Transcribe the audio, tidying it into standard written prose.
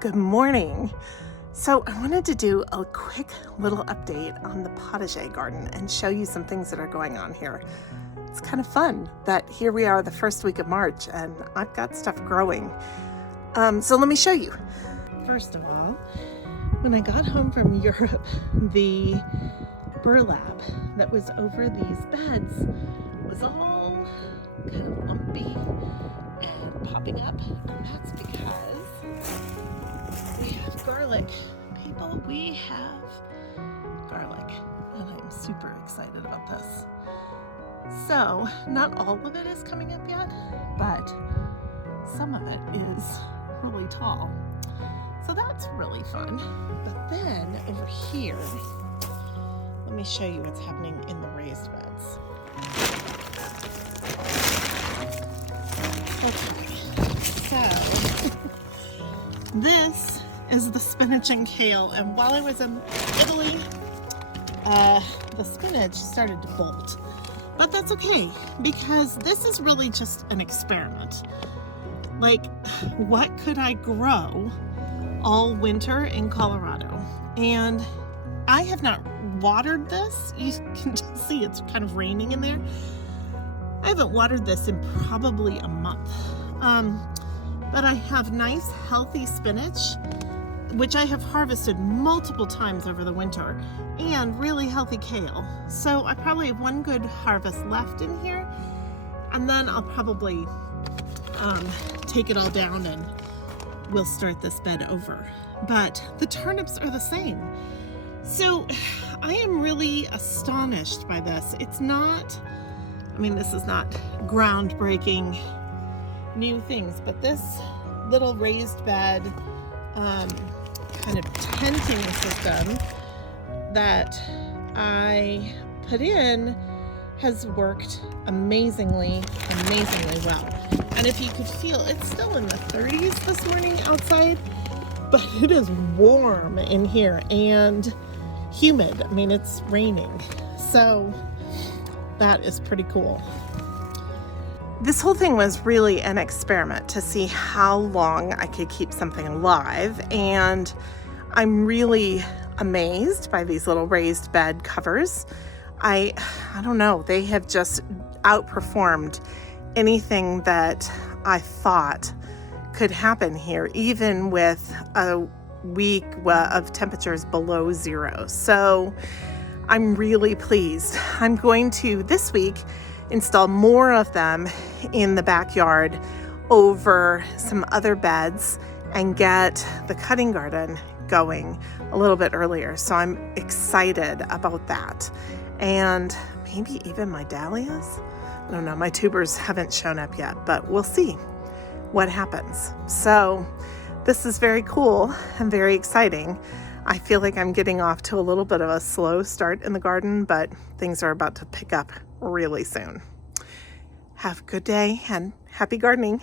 Good morning. So I wanted to do a quick little update on the potager garden and show you some things that are going on here. It's kind of fun that here we are the first week of March and I've got stuff growing. So let me show you. First of all, when I got home from Europe, the burlap that was over these beds was all kind of lumpy and popping up, and that's because we have garlic. People, we have garlic, and I'm super excited about this. So, not all of it is coming up yet, but some of it is really tall. So that's really fun. But then over here, let me show you what's happening in the raised beds. Okay, so this is the spinach and kale, and while I was in Italy, the spinach started to bolt. But that's okay, because this is really just an experiment. Like, what could I grow all winter in Colorado? And I have not watered this. You can see it's kind of raining in there. I haven't watered this in probably a month. But I have nice, healthy spinach, which I have harvested multiple times over the winter, and really healthy kale. So I probably have one good harvest left in here, and then I'll probably take it all down and we'll start this bed over. But the turnips are the same. So I am really astonished by this. It's not, I mean, this is not groundbreaking new things, but this little raised bed kind of tenting system that I put in has worked amazingly well. And if you could feel, it's still in the 30s this morning outside, but it is warm in here and humid. I mean, it's raining. So that is pretty cool. This whole thing was really an experiment to see how long I could keep something alive, and I'm really amazed by these little raised bed covers. I don't know, they have just outperformed anything that I thought could happen here, even with a week of temperatures below zero. So I'm really pleased. I'm going to this week install more of them in the backyard over some other beds and get the cutting garden going a little bit earlier. So I'm excited about that. And maybe even my dahlias? I don't know, my tubers haven't shown up yet, but we'll see what happens. So this is very cool and very exciting. I feel like I'm getting off to a little bit of a slow start in the garden, but things are about to pick up really soon. Have a good day and happy gardening.